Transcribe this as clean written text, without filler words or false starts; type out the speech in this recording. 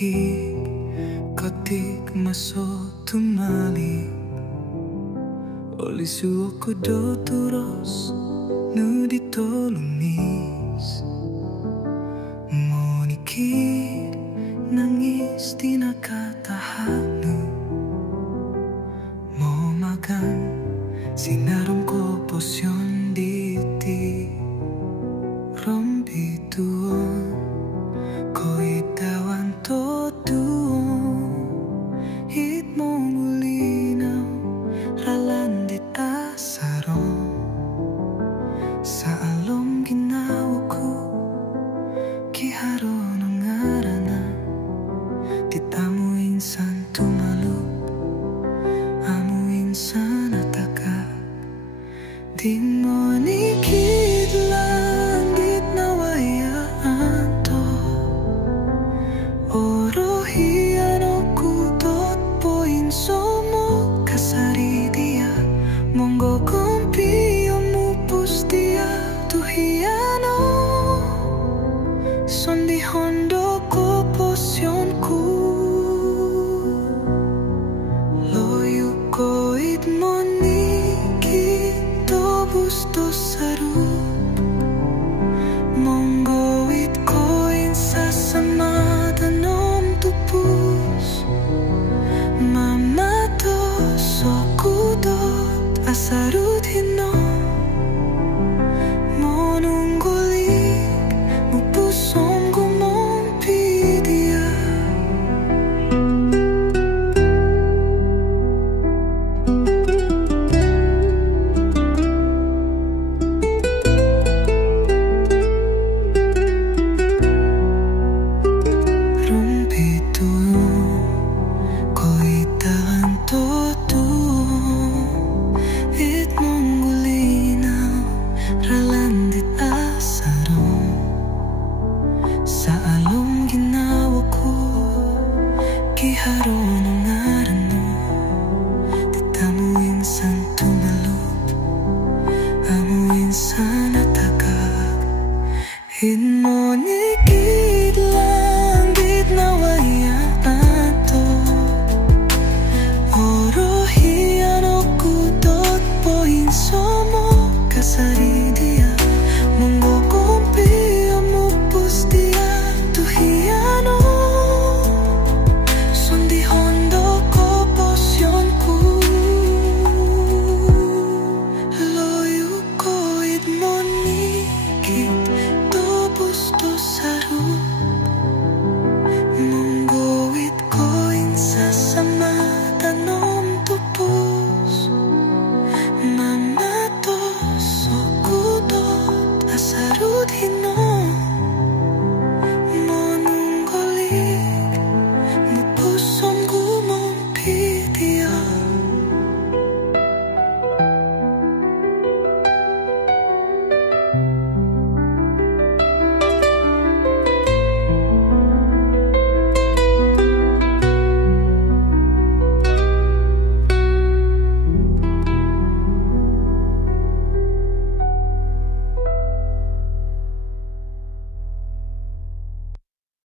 moniki katik maso tumali oli suoko do turos nu ditolumis moniki nangis tinakatahanu mo magan sinarong ko posyon diti rompi tuon ko itawan todo hit mong ulinaw ralandit asaro sa along ginawa ko kiharo ng aranan titamu insan tumalog amu insan ataka di mo nikid langit na wayaan to orohian aku tot poin somo kasari dia monggo kumpi omu pustia tuhiano sondi hondo ko posyonku loyu ko it moniki to busto saru monggo it ko insa samada nom tupus mama to sokudot asarut hino monunggulik mupusong gumompi dia rompitu ko itawan todo it monggulinaw ralandit asaro sa along ginawa ko kiharo ng